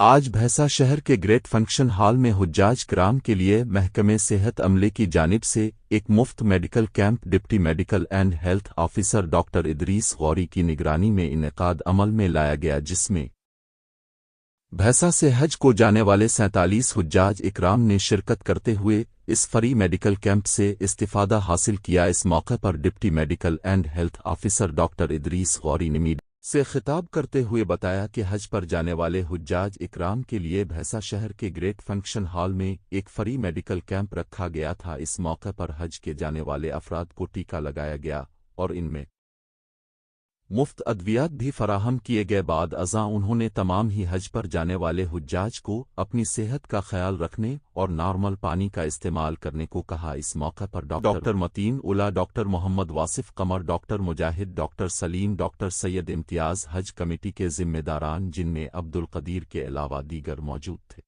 आज भैंसा शहर के ग्रेट फंक्शन हॉल में हुज्जाज किराम के लिए महकमे सेहत अमले की जानिब से एक मुफ्त medical camp deputy medical and health officer doctor Idris Gauri की निगरानी में इनेकाद अमल में लाया गया, जिसमें भैंसा से हज को जाने वाले 47 हुज्जाज इकराम ने शिरकत करते हुए इस फ्री मेडिकल कैंप से इस्तिफादा हासिल किया। इस मौके पर deputy medical and health officer doctor Idris Gauri ने मीडिया से खिताब करते हुए बताया कि हज पर जाने वाले हुज्जाज इकराम के लिए भैंसा शहर के ग्रेट फंक्शन हॉल में एक फ्री मेडिकल कैंप रखा गया था। इस मौके पर हज के जाने वाले अफराद को टीका लगाया गया और इनमें मुफ्त अद्वियात भी फराहम किए गए। बाद अज़ां उन्होंने तमाम ही हज पर जाने वाले हुज्जाज को अपनी सेहत का ख्याल रखने और नॉर्मल पानी का इस्तेमाल करने को कहा। इस मौके पर डॉक्टर मतीन उला, डॉक्टर मोहम्मद वासिफ कमर, डॉक्टर मुजाहिद, डॉक्टर सलीम, डॉक्टर सैयद इम्तियाज़, हज कमेटी के जिम्मेदारान जिनमें अब्दुल कदीर के अलावा दीगर मौजूद थे।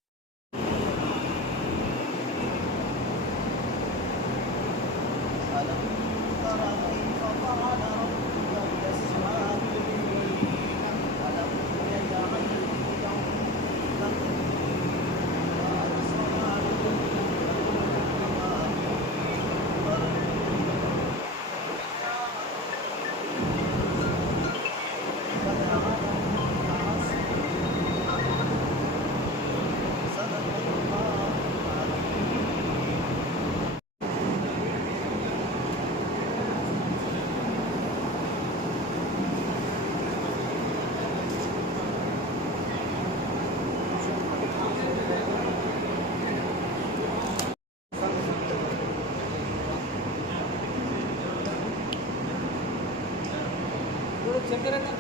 चेक करें ना।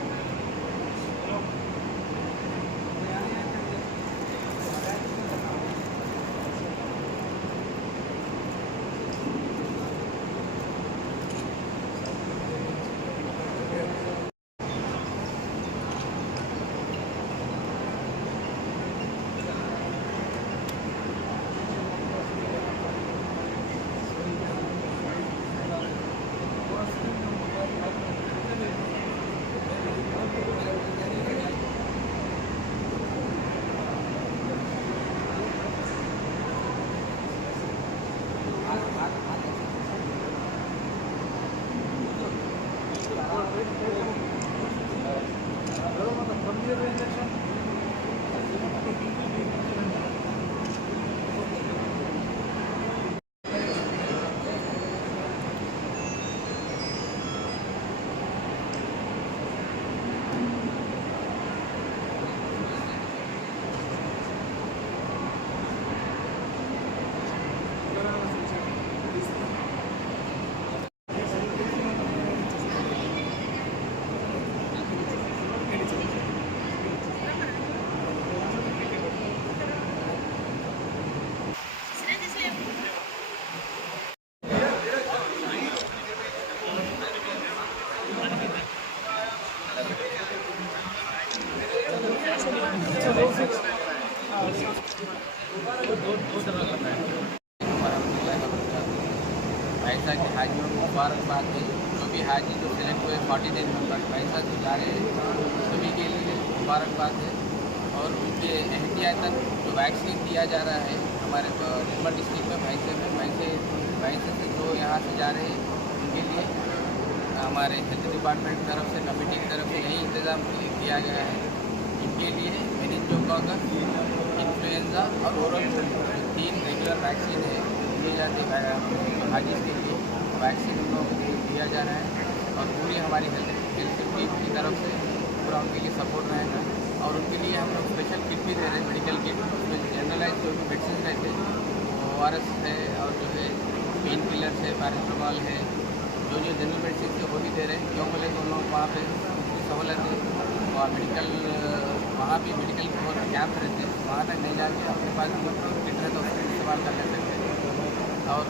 भैंसा के हाजियों को मुबारकबाद है। जो भी हाजी जो सिलेक्ट हुए 40 दिन में भैंसा से जा रहे हैं सभी के लिए मुबारकबाद है। और उनके एहतियातन जो वैक्सीन दिया जा रहा है हमारे निर्मल डिस्ट्रिक्ट में भैंसे से जो यहाँ से जा रहे हैं उनके लिए हमारे हेल्थ डिपार्टमेंट की तरफ से, कमेटी की तरफ से यही इंतज़ाम किया गया है। इनके लिए मेनिंजोकोकस, इन्फ्लुएंजा और ओरल 3 रेगुलर वैक्सीन है दी जाती है। हाजी के लिए वैक्सीन उन लोगों को दिया जा रहा है और पूरी हमारी हेल्थ टीम की तरफ से पूरा उनके लिए सपोर्ट रहेगा। और उनके लिए हम लोग स्पेशल किट भी दे रहे हैं, मेडिकल किट, उसमें जनरलाइज जो भी मेडिसिन रहते हैं ORS है और जो है पेन किलर्स है, पैरासिटामॉल है, जो जनरल मेडिसिन है वो भी दे रहे हैं। क्यों बोले तो लोग वहाँ पे सहूलत है और वहाँ भी मेडिकल कैंप रहते हैं, वहाँ तक नहीं जाके अपने पास किट है तो उसका इस्तेमाल कर सकते हैं। और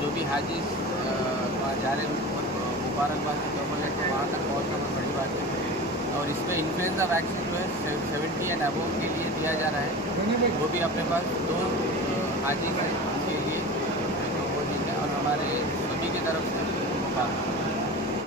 जो भी हाजी वहाँ जा रहे हैं उनको मुबारकबाद है। क्यों बोले तो वहाँ तक पहुँचना बहुत बड़ी बात है। और इसमें इन्फ्लुएंजा वैक्सीन जो है 70 एंड अबव के लिए दिया जा रहा है, वो भी अपने पास 2 हाजी हैं उनके लिए वो देंगे। और हमारे सभी की तरफ से मुबारक।